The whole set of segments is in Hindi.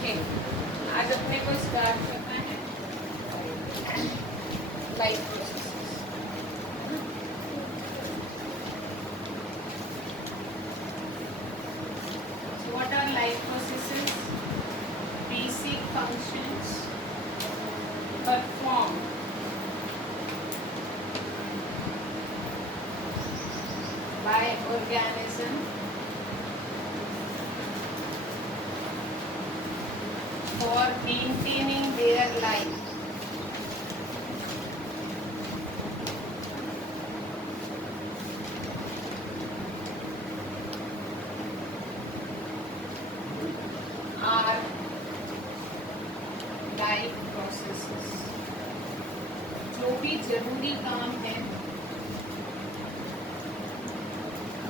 ओके, आज अपने को स्टार्ट करना है life processes. So what are life processes? Basic functions performed by organism for maintaining their life. Are life processes. जो भी जरूरी काम है,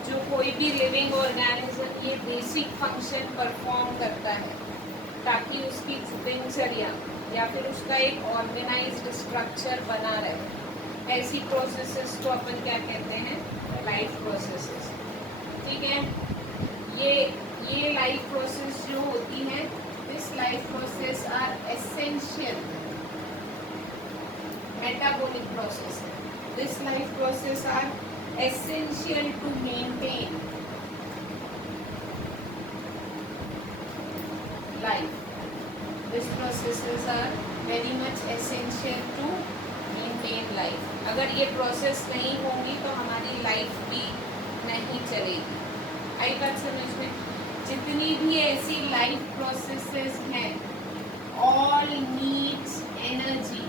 जो कोई भी लिविंग ऑर्गेनिज्म ये बेसिक फंक्शन परफॉर्म करता है ताकि उसकी दिनचर्या या फिर उसका एक ऑर्गेनाइज्ड स्ट्रक्चर बना रहे, ऐसी प्रोसेसेस को अपन क्या कहते हैं? Life processes. ठीक है, ये लाइफ प्रोसेस जो होती है, this life process are essential metabolic process. This life process are essential to maintain life. These processes are very much essential to maintain life. अगर ये प्रोसेस नहीं होंगी तो हमारी लाइफ भी नहीं चलेगी। आई बात समझ में? जितनी भी ऐसी लाइफ प्रोसेसेस हैं, ऑल नीड्स एनर्जी।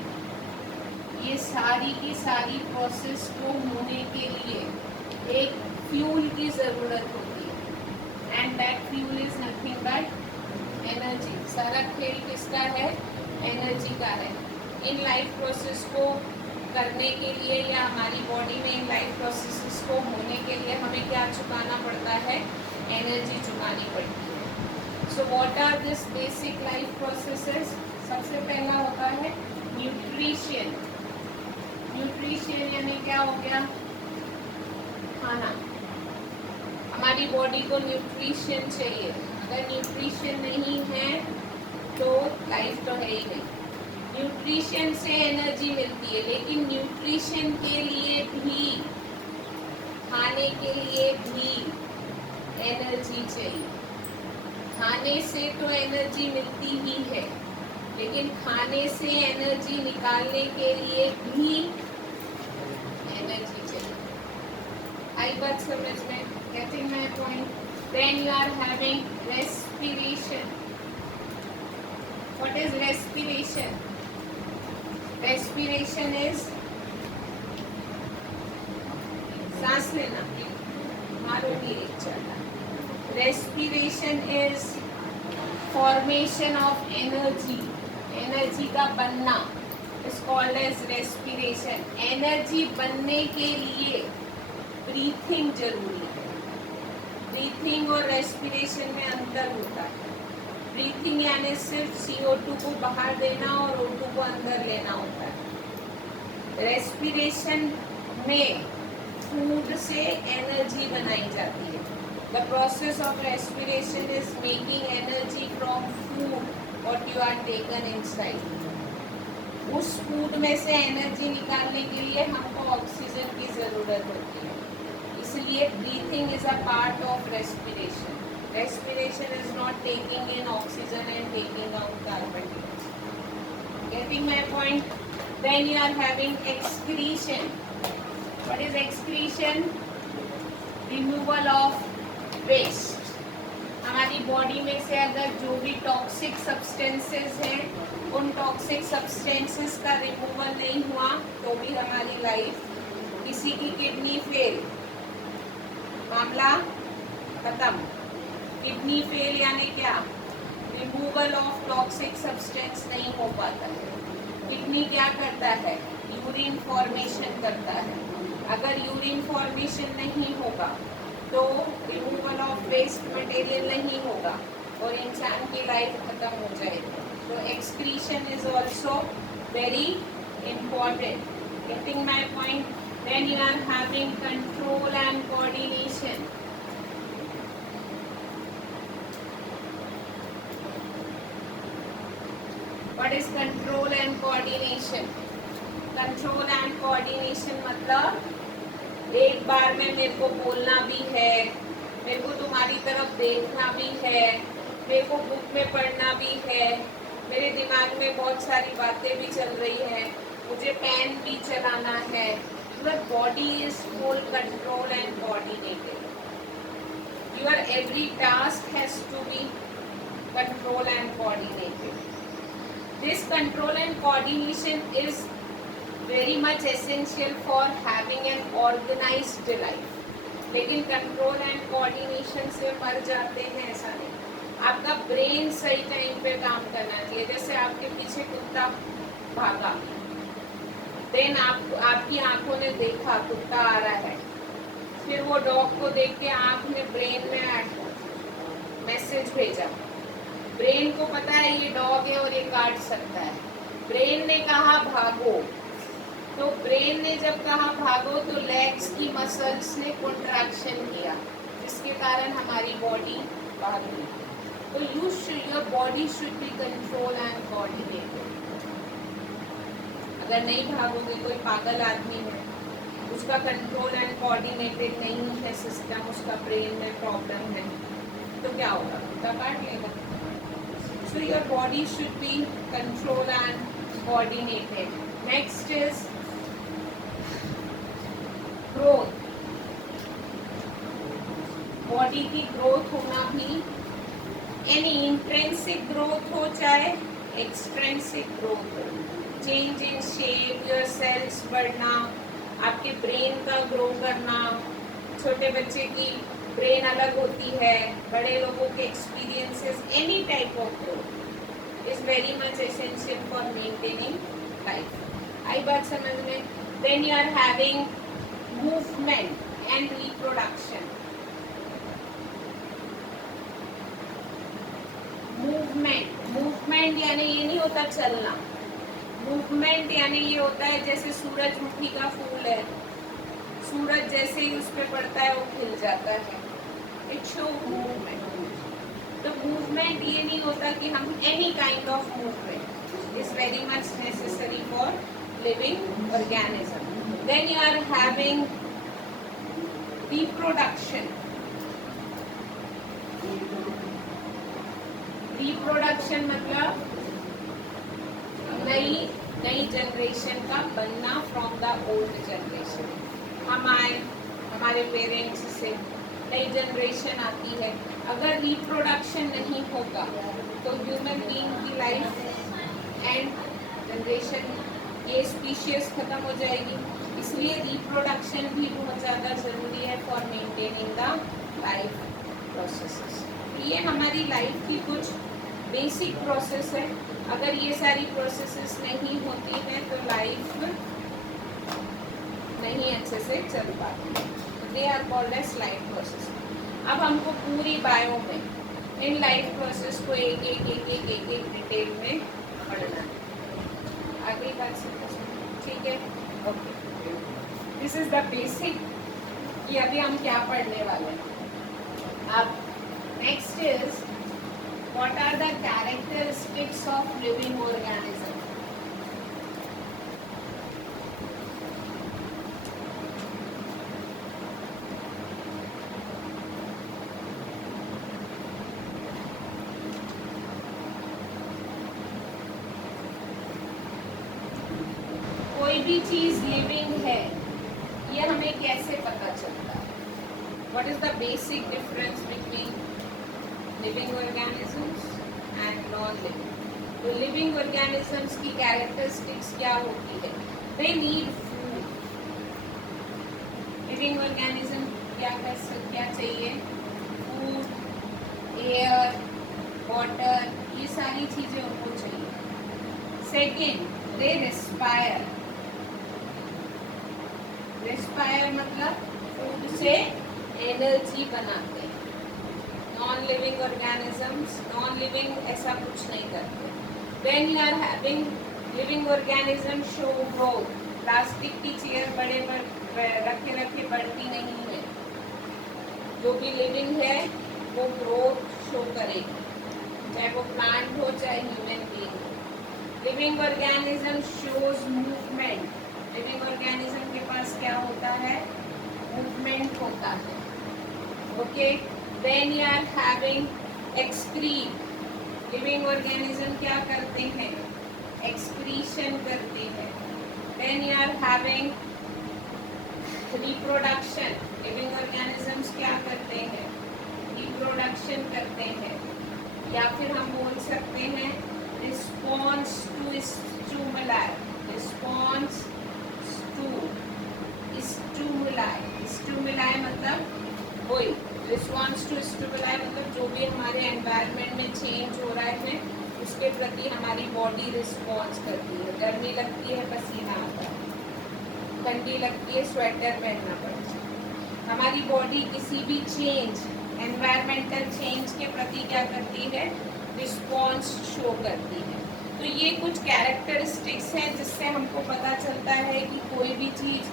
ये सारी की सारी प्रोसेस को होने के लिए एक फ्यूल की ज़रूरत होती है, and that fuel is nothing but energy. सारा खेल किसका है? एनर्जी का है। इन लाइफ प्रोसेस को करने के लिए या हमारी बॉडी में इन लाइफ प्रोसेसेस को होने के लिए हमें क्या चुकाना पड़ता है? एनर्जी चुकानी पड़ती है। So what are this basic life processes? सबसे पहला होता है न्यूट्रिशन। न्यूट्रिशन यानी क्या हो गया? खाना। हमारी बॉडी को न्यूट्रिशन चाहिए। अगर न्यूट्रिशन नहीं है तो लाइफ तो है ही नहीं। न्यूट्रिशन से एनर्जी मिलती है, लेकिन न्यूट्रिशन के लिए भी, खाने के लिए भी एनर्जी चाहिए। खाने से तो एनर्जी मिलती ही है, लेकिन खाने से एनर्जी निकालने के लिए भी एनर्जी चाहिए। आई बात समझ में? Getting my point? Then you are having respiration. What is respiration? Respiration is सांस लेना, मारूंगी एक चढ़ा। Respiration is formation of energy. Energy का बनना is called as respiration. Energy बनने के लिए ब्रीथिंग जरूरी है। ब्रीथिंग और रेस्पिरेशन में अंतर होता है। ब्रीथिंग यानी सिर्फ CO2 को बाहर देना और O2 को अंदर लेना होता है। रेस्पिरेशन में फूड से एनर्जी बनाई जाती है। The process of respiration is making energy from food what you are taken inside. उस फूड में से एनर्जी निकालने के लिए हमको ऑक्सीजन की ज़रूरत होती है, इसलिए breathing is a part of respiration. Respiration is not taking in oxygen and taking out carbon dioxide. Getting my point? Then you are having excretion. What is excretion? Removal of waste. हमारी बॉडी में से अगर जो भी टॉक्सिक सब्सटेंसेस हैं, उन टॉक्सिक सब्सटेंसेस का रिमूवल नहीं हुआ तो भी हमारी लाइफ, किसी की किडनी फेल, मामला खत्म। किडनी फेल यानी क्या? रिमूवल ऑफ टॉक्सिक सब्सटेंस नहीं हो पाता है। किडनी क्या करता है? यूरिन फॉर्मेशन करता है। अगर यूरिन फॉर्मेशन नहीं होगा तो रिमूवल ऑफ वेस्ट मटेरियल नहीं होगा और इंसान की लाइफ खत्म हो जाएगी। तो excretion is also very important. Getting my point? Then you are having control and coordination. What is control and coordination? Control and coordination मतलब एक बार में मेरे को बोलना भी है, मेरे को तुम्हारी तरफ देखना भी है, मेरे को बुक में पढ़ना भी है, मेरे दिमाग में बहुत सारी बातें भी चल रही है, मुझे पेन भी चलाना है. Your body is full control and coordinated. Your every task has to be control and coordinated. This control and coordination is very much essential for having an organized life. लेकिन कंट्रोल एंड कोऑर्डिनेशन से मर जाते हैं ऐसा नहीं. आपका ब्रेन सही टाइम पे काम करना चाहिए. जैसे आपके पीछे कुत्ता भागा, देन आपकी आंखों ने देखा कुत्ता आ रहा है, फिर वो डॉग को देख के आंख में ब्रेन में मैसेज भेजा. ब्रेन को पता है ये डॉग है और ये काट सकता है. ब्रेन ने कहा भागो, तो ब्रेन ने जब कहा भागो तो लेग्स की मसल्स ने कॉन्ट्रैक्शन किया, जिसके कारण हमारी बॉडी भागी. तो your body should be control and coordinated. अगर नहीं भागोगे, कोई पागल आदमी है, उसका कंट्रोल एंड कोऑर्डिनेटेड नहीं है सिस्टम, उसका ब्रेन में प्रॉब्लम है, तो क्या होगा? कुत्ता काट लेगा. So your body should be control and coordinated. Next is growth. Body की ग्रोथ होना भी, एनी इंट्रिंसिक ग्रोथ हो चाहे एक्सट्रिंसिक ग्रोथ हो, change in shape, your cells बढ़ना, आपके ब्रेन का ग्रो करना. छोटे बच्चे की ब्रेन अलग होती है, बड़े लोगों के experiences, any type of growth is very much essential for maintaining life. आई बात समझ में? Then you are having movement and reproduction. Movement यानी ये नहीं होता चलना. मूवमेंट यानी ये होता है जैसे सूरजमुखी का फूल है, सूरज जैसे ही उस पर पड़ता है वो खिल जाता है. It show movement. तो मूवमेंट ये नहीं होता कि हम any kind of movement is very much necessary for living organism. Then you are having reproduction. Reproduction मतलब नई जनरेशन का बनना फ्रॉम द ओल्ड जनरेशन. हम आए, हमारे पेरेंट्स से नई जनरेशन आती है. अगर रिप्रोडक्शन नहीं होगा तो ह्यूमन बीइंग की लाइफ एंड जनरेशन, ये स्पीशीज खत्म हो जाएगी. इसलिए रिप्रोडक्शन भी बहुत ज़्यादा ज़रूरी है for maintaining the life processes. ये हमारी लाइफ की कुछ बेसिक प्रोसेस है. अगर ये सारी प्रोसेसेस नहीं होती हैं तो लाइफ नहीं अच्छे से चल पाती. They are called as life process. अब हमको पूरी बायो में इन लाइफ प्रोसेस को एक एक डिटेल में पढ़ना है. आगे बात समझ, ठीक है? Okay, this is the basic कि अभी हम क्या पढ़ने वाले हैं. अब next is what are the characteristics of living organism? कोई भी चीज लिविंग है ये हमें कैसे पता चलता है? What is the basic difference between living organisms and non-living? तो living organisms की characteristics क्या होती है? They need food. Living organism क्या चाहिए? Food, air, water, ये सारी चीजें उनको चाहिए. Second, they respire. Respire मतलब फूड से एनर्जी बनाते हैं. Non living organisms, non living ऐसा कुछ नहीं करते. When you are having living organism show growth. Plastic की चेयर बड़े रखे बढ़ती नहीं है. जो भी लिविंग है वो ग्रोथ शो करेगी, चाहे वो प्लांट हो चाहे ह्यूमन बीइंग हो. Living organism shows movement, living organism के पास क्या होता है, मूवमेंट होता है। Okay, when you are having excrete, living organism क्या करते हैं, एक्सक्रीशन करते हैं। When you are having reproduction, living organisms क्या करते हैं, रिप्रोडक्शन करते हैं। या फिर हम बोल सकते हैं response to stimuli, response to stimuli, stimuli मतलब वही, रिस्पॉन्स टू स्टिमुलाई मतलब जो भी हमारे एनवायरनमेंट में चेंज हो रहा है उसके प्रति हमारी बॉडी रिस्पॉन्स करती है। गर्मी लगती है, पसीना आता है, ठंडी लगती है, स्वेटर पहनना पड़ता है। हमारी बॉडी किसी भी चेंज, एनवायरमेंटल चेंज के प्रति क्या करती है, रिस्पॉन्स शो करती है। तो ये कुछ कैरेक्टरिस्टिक्स हैं जिससे हमको पता चलता है कि कोई भी चीज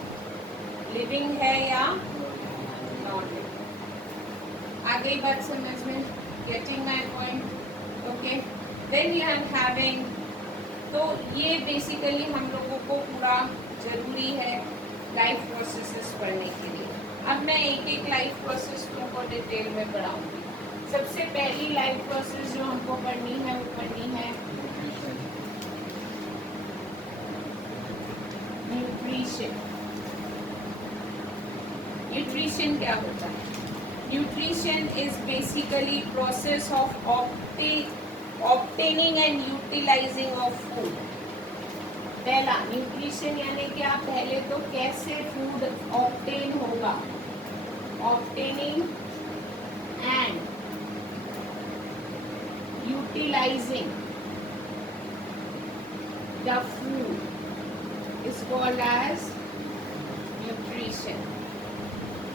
लिविंग है या नॉन लिविंग। आ गई बात समझ में, getting my point? Okay, then you are having, तो ये बेसिकली हम लोगों को पूरा जरूरी है लाइफ प्रोसेसेस पढ़ने के लिए। अब मैं एक एक लाइफ प्रोसेस तुमको डिटेल में पढ़ाऊंगी। सबसे पहली लाइफ प्रोसेस जो हमको पढ़नी है वो पढ़नी है न्यूट्रिशन। न्यूट्रिशन क्या होता है? Nutrition is basically process of obtaining and utilising of food. पहला न्यूट्रिशन यानी क्या, पहले तो कैसे फूड ऑब्टेन होगा, obtaining and utilising the food is called as nutrition.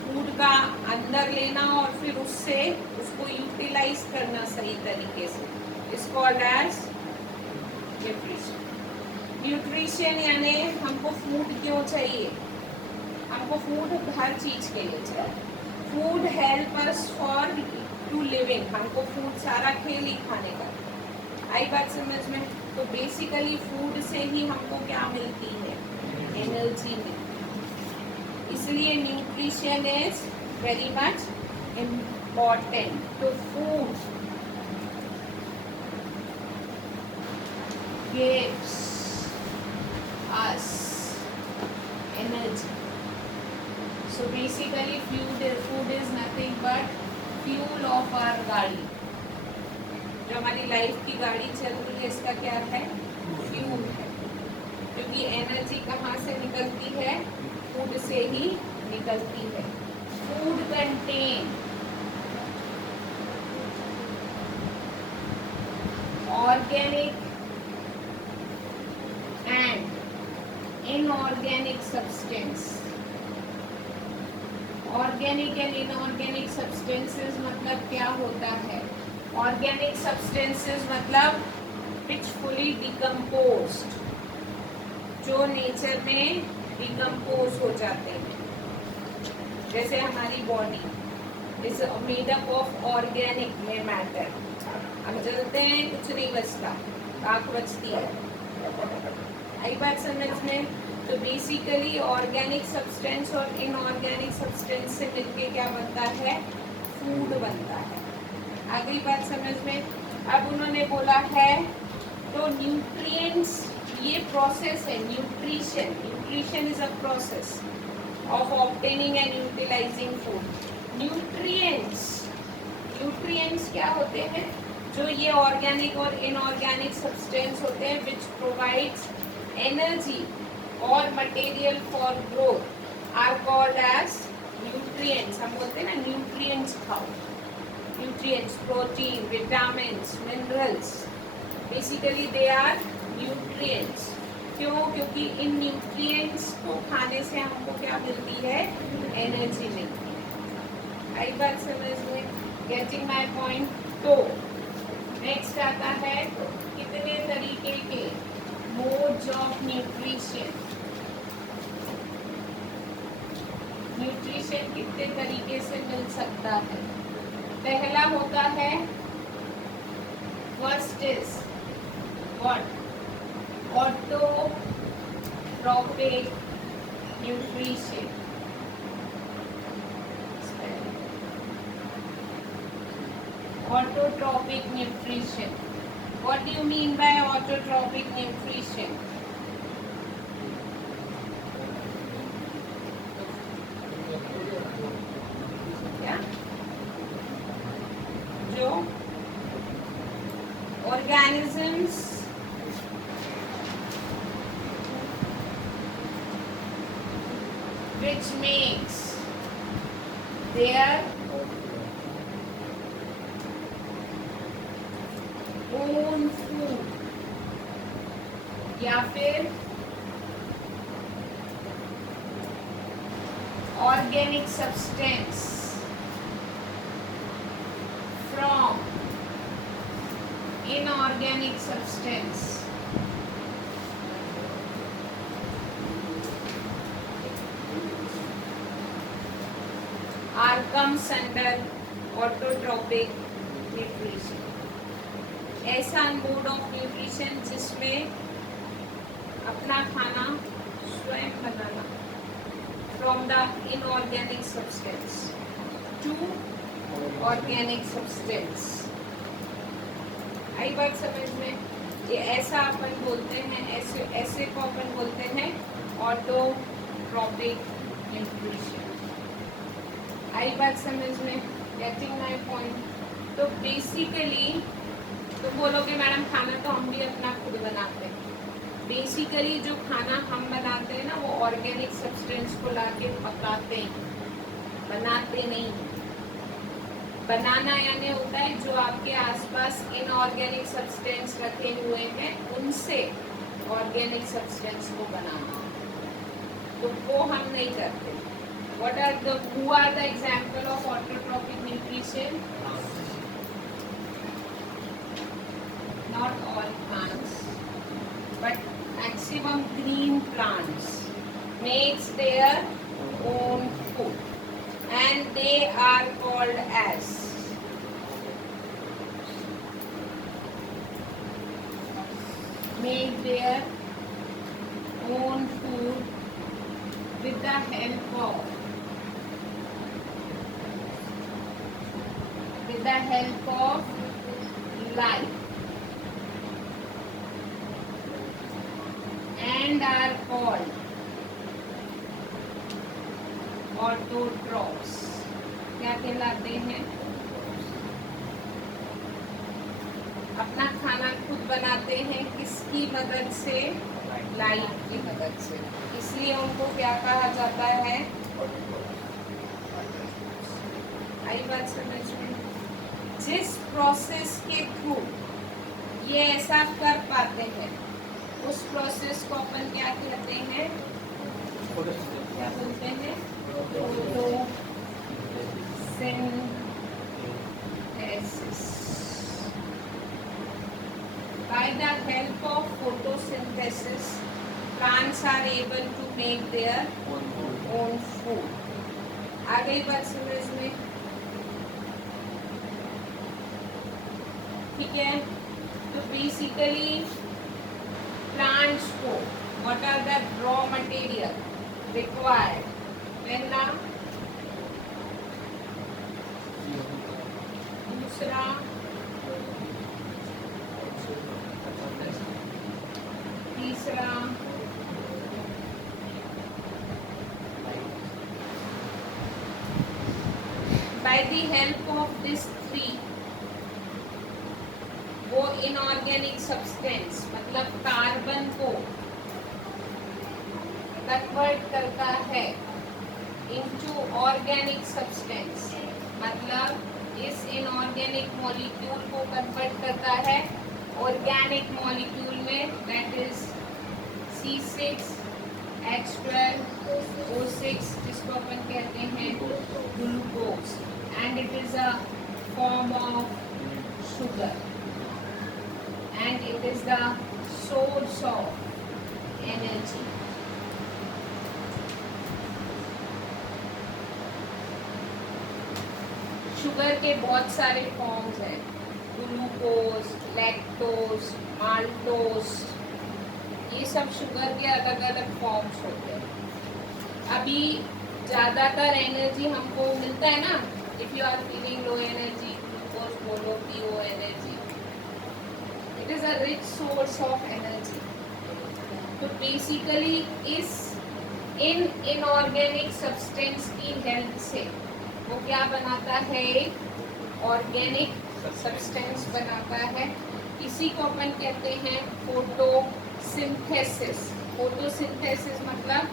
Food का अंदर लेना और फिर उससे उसको यूटिलाइज करना सही तरीके से is called as nutrition. Nutrition यानी हमको फूड क्यों चाहिए, हमको फूड हर चीज के लिए चाहिए। Food help us for to living, हमको फूड सारा खेल ही खाने का। आई बात समझ में? तो बेसिकली फूड से ही हमको क्या मिलती है, एनर्जी मिलती है। इसलिए nutrition is very much important. तो food gives us energy. So basically food is nothing but fuel of our गाड़ी। जो हमारी लाइफ की गाड़ी चल रही है इसका क्या है, फ्यूल है। क्योंकि एनर्जी कहाँ से निकलती है, फूड से ही निकलती है। Food contain organic and inorganic substance। Organic and inorganic substances मतलब क्या होता है? ऑर्गेनिक सब्सटेंसेस मतलब विच फुली डिकम्पोज्ड, जो नेचर में डिकम्पोज हो जाते हैं। जैसे हमारी body is made up of organic में मैटर। हम जलते हैं, कुछ नहीं बचता, आँख बचती है। आई बात समझ में? तो बेसिकली ऑर्गेनिक सब्सटेंस और इनऑर्गेनिक सब्सटेंस से मिलके क्या बनता है, फूड बनता है। आ गई बात समझ में? अब उन्होंने बोला है तो न्यूट्रिएंट्स, ये प्रोसेस है nutrition. Nutrition is a process of obtaining and utilising food. Nutrients, nutrients क्या होते हैं? जो ये ऑर्गेनिक और इनऑर्गेनिक सब्सटेंस होते हैं विच प्रोवाइड्स एनर्जी और material for growth are called as nutrients. हम बोलते हैं ना न्यूट्रिएंट्स खाओ, nutrients, protein, vitamins, minerals, basically they are nutrients. क्यों? क्योंकि इन न्यूट्रिएंट्स को खाने से हमको क्या मिलती है, एनर्जी मिलती है। आई बात समझ में? Getting my point? तो नेक्स्ट आता है कितने तरीके के मोड्स ऑफ न्यूट्रिशन। न्यूट्रिशन कितने तरीके से मिल सकता है? पहला होता है first is what, autotrophic nutrition. Autotrophic nutrition. What do you mean by autotrophic nutrition? क्या? जो organisms which makes their own food या फिर organic substance from inorganic substance. Are comes under autotrophic nutrition. ऐसा मोड ऑफ न्यूट्रिशन जिसमें अपना खाना स्वयं बनाना from the inorganic substance to organic substance. आई बात समझ में? ये ऐसा अपन बोलते हैं, ऐसे को अपन बोलते हैं ऑटोट्रॉपिक न्यूट्रिशन. आई बात समझ में? Getting my point? तो बेसिकली तो बोलोगे मैडम खाना तो हम भी अपना खुद बनाते हैं. बेसिकली जो खाना हम बनाते हैं ना वो ऑर्गेनिक सब्सटेंस को लाके पकाते हैं, बनाते नहीं. बनाना यानी होता है जो आपके आसपास इनऑर्गेनिक सब्सटेंस रखे हुए हैं उनसे ऑर्गेनिक सब्सटेंस को बनाना, तो वो हम नहीं करते. What are the who are the example of autotrophic nutrition? Not all plants, but maximum green plants makes their own food, and they are called as make their own food with the help of light, and are called autotrophs. क्या कहलाते हैं? अपना खाना खुद बनाते हैं किसकी मदद से? लाइट की मदद से. इसलिए उनको क्या कहा जाता है? आई बात समझ में? जिस प्रोसेस के थ्रू ये ऐसा कर पाते हैं उस प्रोसेस को अपन क्या कहते हैं? क्या बोलते हैं? Photosynthesis. By the help of photosynthesis, plants are able to make their own food. आ गई बात समझ में? ठीक है. तो बेसिकली plants को what are the raw material required when the दूसरा तीसरा by the help of this three वो इनऑर्गेनिक सब्सटेंस मतलब कार्बन को कन्वर्ट करता है इनटू ऑर्गेनिक सब्सटेंस. मतलब इस इनऑर्गेनिक मॉलिक्यूल को कन्वर्ट करता है ऑर्गेनिक मॉलिक्यूल में, दैट इज C6H12O6 जिसको अपन कहते हैं glucose, and it is a form of sugar, and it is the source of energy. Sugar के बहुत सारे फॉर्म्स हैं, ग्लूकोज, लैक्टोज, माल्टोज, ये सब शुगर के अलग अलग फॉर्म्स होते हैं। अभी ज़्यादातर एनर्जी हमको मिलता है ना, if you are feeling low energy, glucose बोलो, पीओ energy, it is a rich source of energy. तो बेसिकली इस इनऑर्गेनिक सब्सटेंस की हेल्प से वो क्या बनाता है, ऑर्गेनिक सब्सटेंस बनाता है। इसी को अपन कहते हैं फोटोसिंथेसिस। फोटोसिंथेसिस मतलब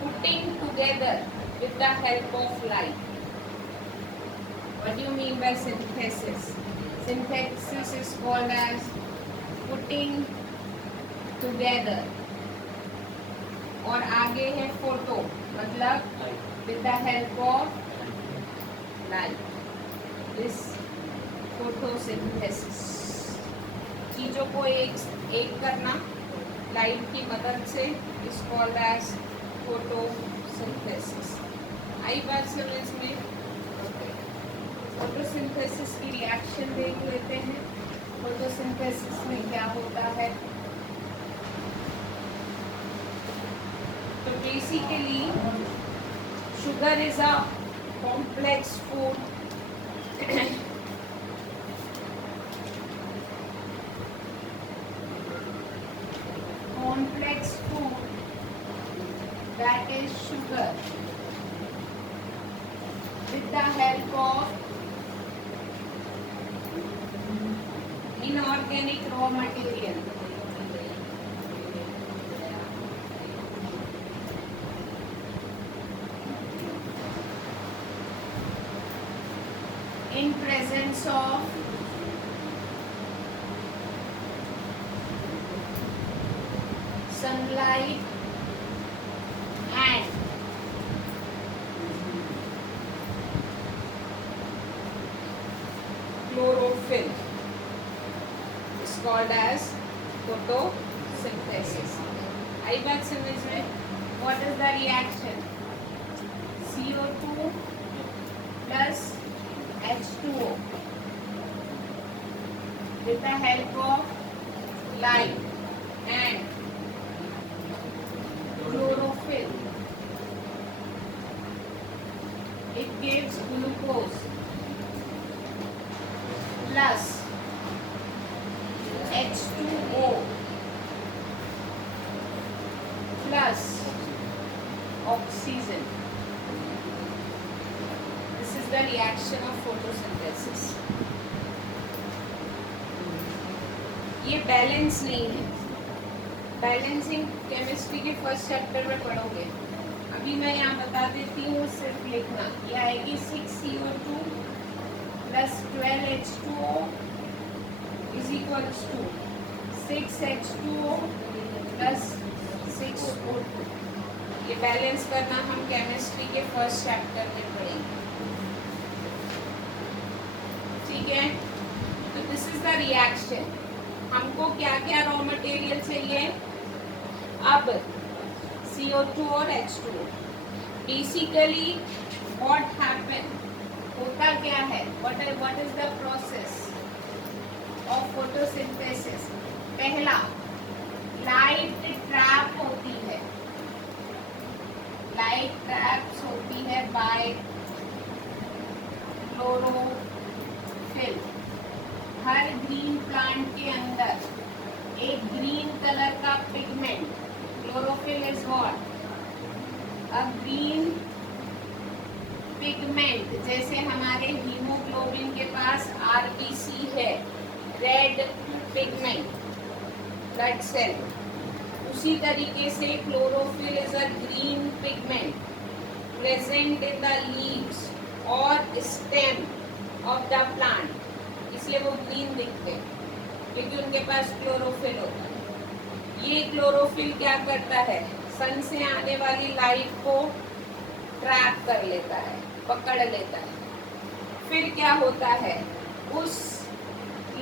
putting together with the help of light. What do you mean by synthesis? Synthesis is called as putting together. और आगे है फोटो मतलब with the help of light, this photosynthesis. चीज़ों को एक करना लाइट की मदद से इज कॉल्ड एज फोटोसिंथेसिस। आई बात समझ में? फोटोसिंथेसिस की रिएक्शन देख लेते हैं। फोटोसिंथेसिस में क्या होता है? तो basically sugar is a complex food complex food that is sugar with the help of inorganic raw material. In presence of sunlight and chlorophyll is called as photosynthesis. आई बात समझ में? What is the reaction? CO2 plus H2O with the help of light and chlorophyll, it gives glucose plus H2O plus oxygen. This is the reaction of photosynthesis. ये बैलेंस नहीं है। बैलेंसिंग केमिस्ट्री के फर्स्ट चैप्टर में पढ़ोगे। अभी मैं यहाँ बता देती हूँ, सिर्फ लिखना। ये आएगी 6CO2 plus 12H2O is equals to 6H2O plus 6O2। ये बैलेंस करना हम केमिस्ट्री के फर्स्ट चैप्टर में पढ़ेंगे, ठीक है? तो दिस इज द रिएक्शन। हमको क्या क्या रॉ मटेरियल चाहिए? अब CO2 और H2O। बेसिकली व्हाट हैपन, होता क्या है, what is the process of photosynthesis? पहला, लाइट ट्रैप होती है, लाइट ट्रैप्स होती है बाय क्लोरोफिल। हर ग्रीन प्लांट के अंदर एक ग्रीन कलर का pigment, chlorophyll is what? A green pigment. जैसे हमारे हीमोग्लोबिन के पास आरबीसी है, रेड पिगमेंट, ब्लड सेल, उसी तरीके से chlorophyll is a green pigment present in the leaves और स्टेम ऑफ द प्लांट। इसलिए वो ग्रीन दिखते हैं क्योंकि उनके पास क्लोरोफिल होता है। ये क्लोरोफिल क्या करता है? सन से आने वाली लाइट को ट्रैप कर लेता है, पकड़ लेता है। फिर क्या होता है? उस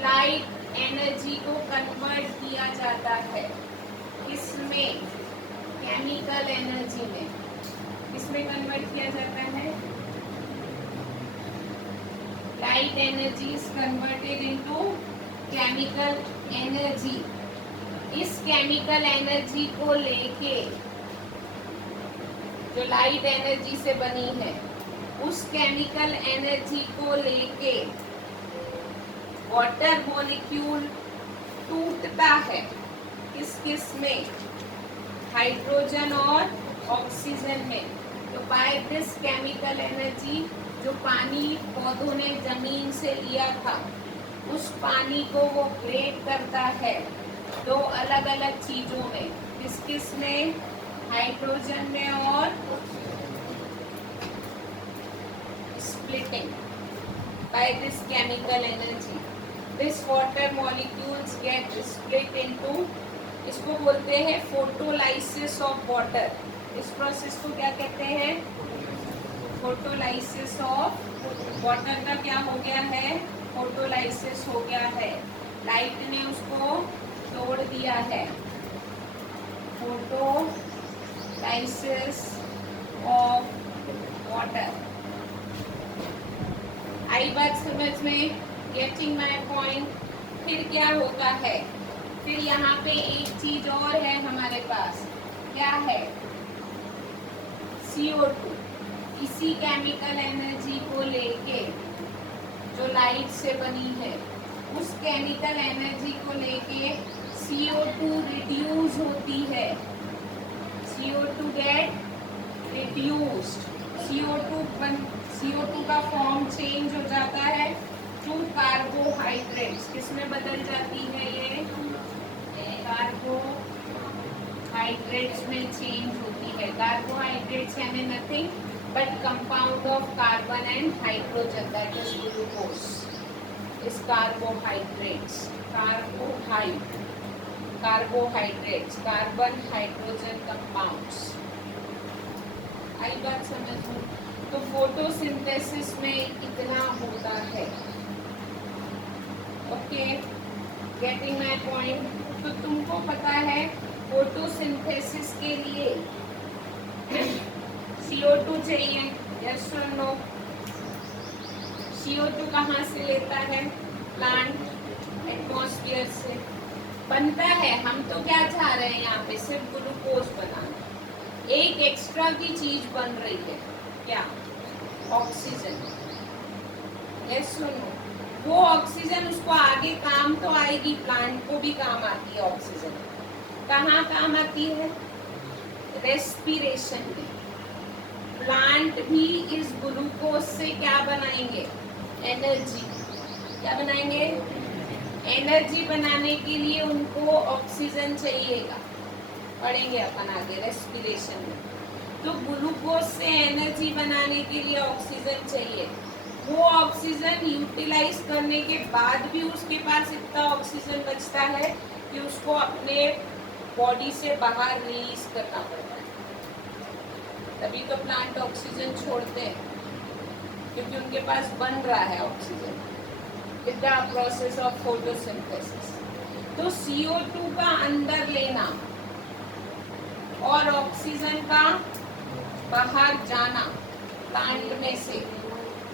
लाइट एनर्जी को कन्वर्ट किया जाता है किसमें? केमिकल एनर्जी में। किसमें कन्वर्ट किया जाता है? light energy is converted into chemical energy इस केमिकल एनर्जी को लेके, जो लाइट एनर्जी से बनी है, उस केमिकल एनर्जी को लेके वाटर मॉलिक्यूल टूटता है। किस किस में? हाइड्रोजन और ऑक्सीजन में। तो बाय दिस केमिकल एनर्जी, जो पानी पौधों ने जमीन से लिया था, उस पानी को वो ब्रेक करता है दो अलग अलग चीजों में। किस किस में? हाइड्रोजन में और splitting by this chemical energy. This water molecules get split into, इसको बोलते हैं फोटोलाइसिस ऑफ वाटर। इस प्रोसेस को क्या कहते हैं? फोटोलाइसिस ऑफ वाटर का क्या हो गया है? फोटोलाइसिस हो गया है। लाइट ने उसको तोड़ दिया है। Photolysis of water. आई बात समझ में? Getting my point. फिर क्या होता है? फिर यहाँ पे एक चीज और है हमारे पास। क्या है? CO2। इसी केमिकल एनर्जी को लेके, जो लाइट से बनी है, उस केमिकल एनर्जी को लेके CO2 रिड्यूस होती है। CO2 gate reduced. CO2 का फॉर्म चेंज हो जाता है टू कार्बोहाइड्रेट्स। किसमें बदल जाती है ये? कार्बोहाइड्रेट्स में चेंज होती है। कार्बोहाइड्रेट्स यानी nothing but compound of carbon and hydrogen, that is glucose is carbohydrates. Carbohydrates, carbon hydrogen compounds. आई बात समझ में? तो फोटोसिंथेसिस में इतना होता है। Okay, getting my point? तो तुमको पता है फोटोसिंथेसिस के लिए CO2 चाहिए, यस और नो? CO2 कहाँ से लेता है? प्लांट एटमॉस्फेयर से बनता है। हम तो क्या चाह रहे हैं यहाँ पे? सिर्फ ग्लूकोज बनाना। एक एक्स्ट्रा की चीज बन रही है, क्या? ऑक्सीजन। यस और नो? वो ऑक्सीजन उसको आगे काम तो आएगी, प्लांट को भी काम आती है ऑक्सीजन। कहाँ काम आती है? रेस्पिरेशन में। प्लांट भी इस ग्लूकोज से क्या बनाएंगे? एनर्जी। क्या बनाएंगे? एनर्जी बनाने के लिए उनको ऑक्सीजन चाहिएगा। पढ़ेंगे अपन आगे रेस्पिरेशन में। तो ग्लूकोज से एनर्जी बनाने के लिए ऑक्सीजन चाहिए। वो ऑक्सीजन यूटिलाइज करने के बाद भी उसके पास इतना ऑक्सीजन बचता है कि उसको अपने बॉडी से बाहर रिलीज करना पड़ता है। तभी तो प्लांट ऑक्सीजन छोड़ते हैं, क्योंकि उनके पास बन रहा है oxygen with the process of photosynthesis. तो CO2 का अंदर लेना और ऑक्सीजन का बाहर जाना प्लांट में से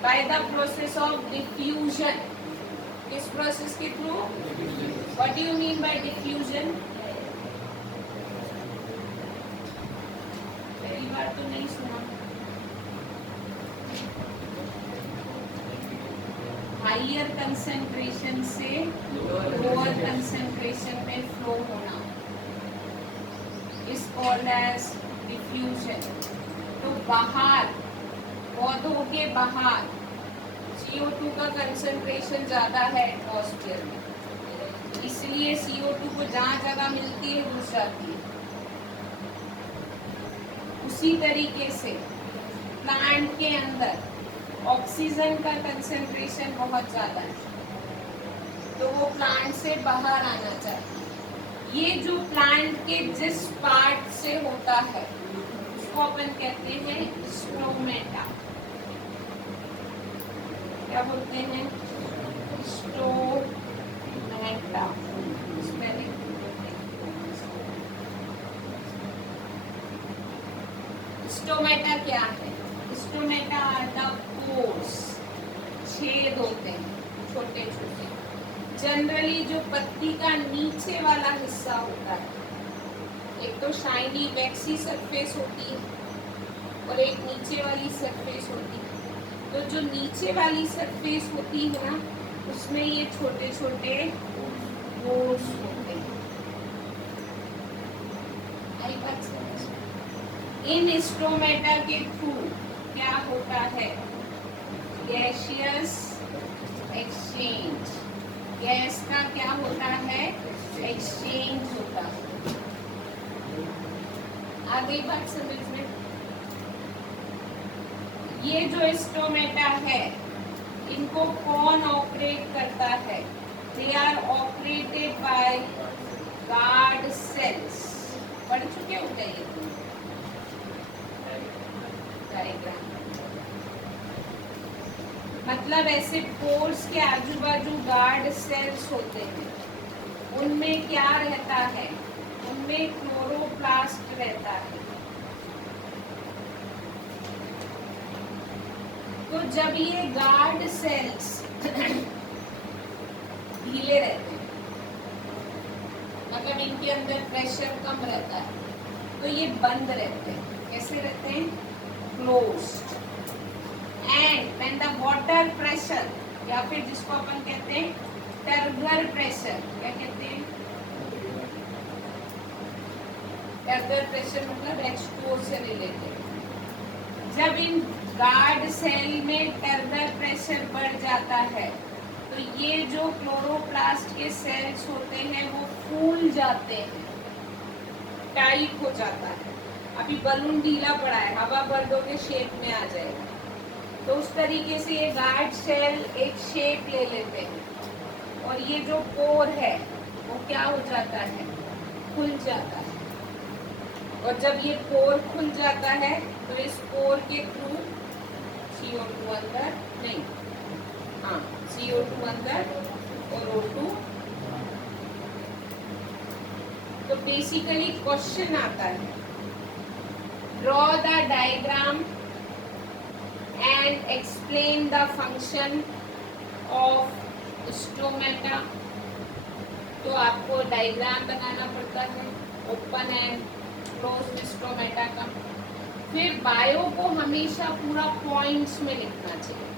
by the process of diffusion. किस प्रोसेस के through? What do you mean bye diffusion? पहली बार तो नहीं सुना। हायर कंसंट्रेशन से लोअर कंसंट्रेशन में फ्लो होना इज कॉल्ड एज डिफ्यूजन। तो बाहर, पौधों के बाहर CO2 का कंसंट्रेशन ज्यादा है एटमॉस्फेयर में, इसलिए CO2 को जहाँ जगह मिलती है घुस जाती है। उसी तरीके से प्लांट के अंदर ऑक्सीजन का कंसंट्रेशन बहुत ज्यादा है, तो वो प्लांट से बाहर आना चाहिए। ये जो प्लांट के जिस पार्ट से होता है उसको अपन कहते हैं स्टोमेटा। क्या बोलते हैं? स्टोमेटा। स्टोमेटा क्या है? स्टोमेटा आर द पोर्स, छेद होते हैं छोटे छोटे, जनरली जो पत्ती का नीचे वाला हिस्सा होता है, एक तो शाइनी वैक्सी सरफेस होती है और एक नीचे वाली सरफेस होती है। तो जो नीचे वाली सरफेस होती है ना, उसमें ये छोटे छोटे पोर्स होते हैं। आई बात समझ? इन स्टोमेटा के थ्रू क्या होता है? Gaseous exchange. गैस का क्या होता है? एक्सचेंज होता है। आ गई बात समझ में? ये जो स्टोमेटा है, इनको कौन ऑपरेट करता है? They are operated by guard cells. पढ़ चुके हो क्या ये? डायग्राम मतलब ऐसे पोर्स के आजू बाजू गार्ड सेल्स होते हैं। उनमें क्या रहता है? उनमें क्लोरोप्लास्ट रहता है। तो जब ये गार्ड सेल्स ढीले रहते हैं, मतलब इनके अंदर प्रेशर कम रहता है, तो ये बंद रहते हैं। कैसे रहते हैं? Closed. And when the water pressure, या फिर जिसको अपन कहते हैं टर्गर प्रेशर, क्या कहते हैं? टर्गर प्रेशर मतलब H2O से रिलेटेड। जब इन गार्ड सेल में टर्गर प्रेशर बढ़ जाता है, तो ये जो क्लोरोप्लास्ट के सेल्स होते हैं वो फूल जाते हैं, टाइट हो जाता है। अभी बलून ढीला पड़ा है, हवा भर दोगे शेप में आ जाएगा। तो उस तरीके से ये गार्ड सेल एक शेप ले लेते हैं और ये जो पोर है वो क्या हो जाता है? खुल जाता है। और जब ये पोर खुल जाता है तो इस पोर के थ्रू CO2 अंदर नहीं, हाँ CO2 अंदर और O2। तो बेसिकली क्वेश्चन आता है, draw the diagram and explain the function of stomata। तो आपको डायग्राम बनाना पड़ता है ओपन एंड क्लोज्ड स्टोमेटा का। फिर बायो को हमेशा पूरा पॉइंट्स में लिखना चाहिए।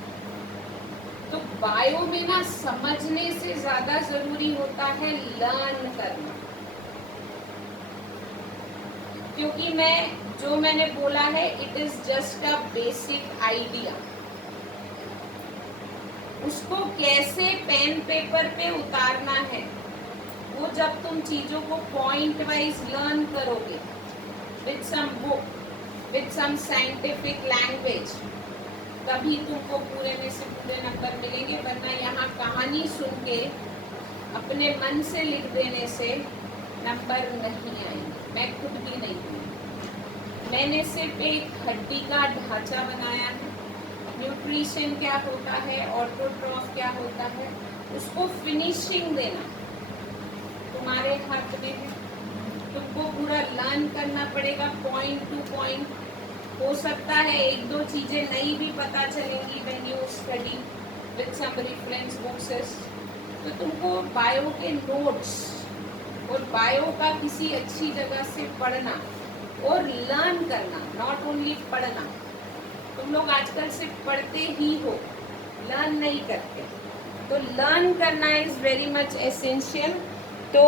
तो बायो में ना समझने से ज्यादा जरूरी होता है लर्न करना, क्योंकि मैंने बोला है it is just a basic idea. उसको कैसे पेन पेपर पे उतारना है वो जब तुम चीजों को पॉइंट वाइज लर्न करोगे with some book, with some scientific language, तभी तुमको पूरे में से पूरे नंबर मिलेंगे। वरना यहाँ कहानी सुन के अपने मन से लिख देने से नंबर नहीं आएंगे। मैं खुद भी नहीं हूँ। मैंने सिर्फ एक हड्डी का ढांचा बनाया है, न्यूट्रिशन क्या होता है, ऑटोट्रॉफ क्या होता है, उसको फिनिशिंग देना तुम्हारे हाथ में है। तुमको पूरा लर्न करना पड़ेगा पॉइंट टू पॉइंट। हो सकता है एक दो चीजें नई भी पता चलेंगी when you study with some reference books. तो तुमको बायो के नोट्स और बायो का किसी अच्छी जगह से पढ़ना और लर्न करना, नॉट ओनली पढ़ना। तुम लोग आजकल सिर्फ पढ़ते ही हो, लर्न नहीं करते। तो लर्न करना इज वेरी मच एसेंशियल। तो